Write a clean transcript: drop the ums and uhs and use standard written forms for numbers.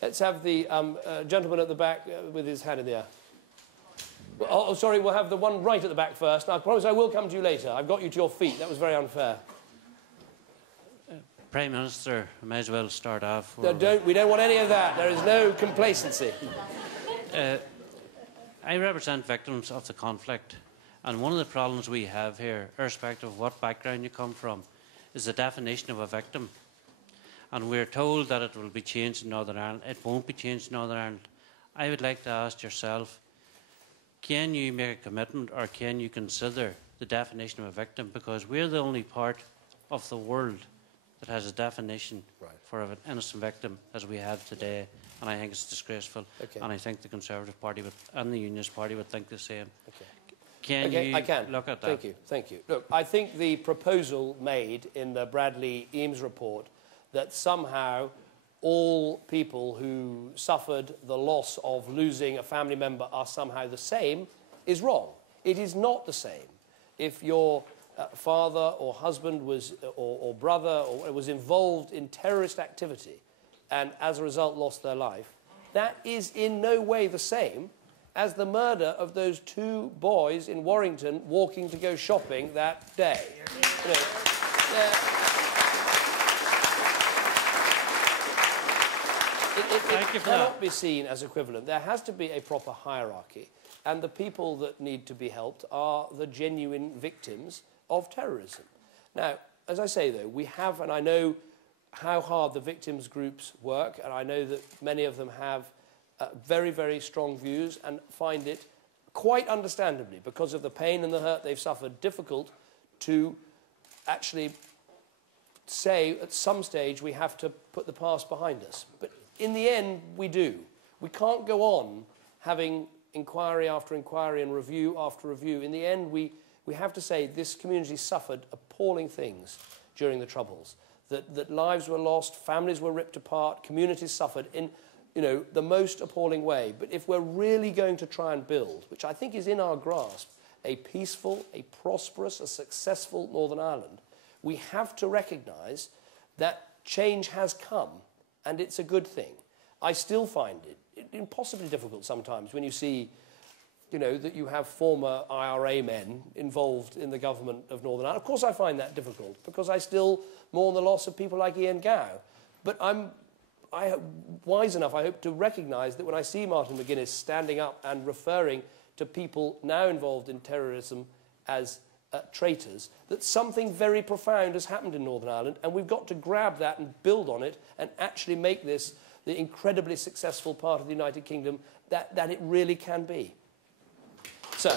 Let's have the gentleman at the back with his hand in the air. Oh, sorry, we'll have the one right at the back first. I promise I will come to you later. I've got you to your feet. That was very unfair. Prime Minister, I may as well start off. No, we don't want any of that. There is no complacency. I represent victims of the conflict, and one of the problems we have here, irrespective of what background you come from, is the definition of a victim. And we're told that it will be changed in Northern Ireland. It won't be changed in Northern Ireland. I would like to ask yourself, can you make a commitment, or can you consider the definition of a victim? Because we're the only part of the world that has a definition for an innocent victim as we have today, and I think it's disgraceful. Okay. And I think the Conservative Party and the Unionist Party would think the same. Okay. Can you look at that? Thank you. Thank you. Look, I think the proposal made in the Bradley-Eames report that somehow all people who suffered the loss of losing a family member are somehow the same is wrong. It is not the same. If your father or husband was, or brother or was involved in terrorist activity and as a result lost their life, that is in no way the same as the murder of those two boys in Warrington walking to go shopping that day. You know, it cannot be seen as equivalent. There has to be a proper hierarchy, and the people that need to be helped are the genuine victims of terrorism. Now, as I say, though, we have, and I know how hard the victims' groups work, and I know that many of them have very, very strong views and find it, quite understandably, because of the pain and the hurt they've suffered, difficult to actually say at some stage we have to put the past behind us. But in the end, we do. We can't go on having inquiry after inquiry and review after review. In the end, we have to say this community suffered appalling things during the Troubles, that lives were lost, families were ripped apart, communities suffered in, you know, the most appalling way. But if we're really going to try and build, which I think is in our grasp, a peaceful, a prosperous, a successful Northern Ireland, we have to recognise that change has come, and it's a good thing. I still find it impossibly difficult sometimes when you see, you know, that you have former IRA men involved in the government of Northern Ireland. Of course I find that difficult, because I still mourn the loss of people like Ian Gow. But I'm wise enough, I hope, to recognise that when I see Martin McGuinness standing up and referring to people now involved in terrorism as traitors, that something very profound has happened in Northern Ireland, and we've got to grab that and build on it and actually make this the incredibly successful part of the United Kingdom that it really can be. So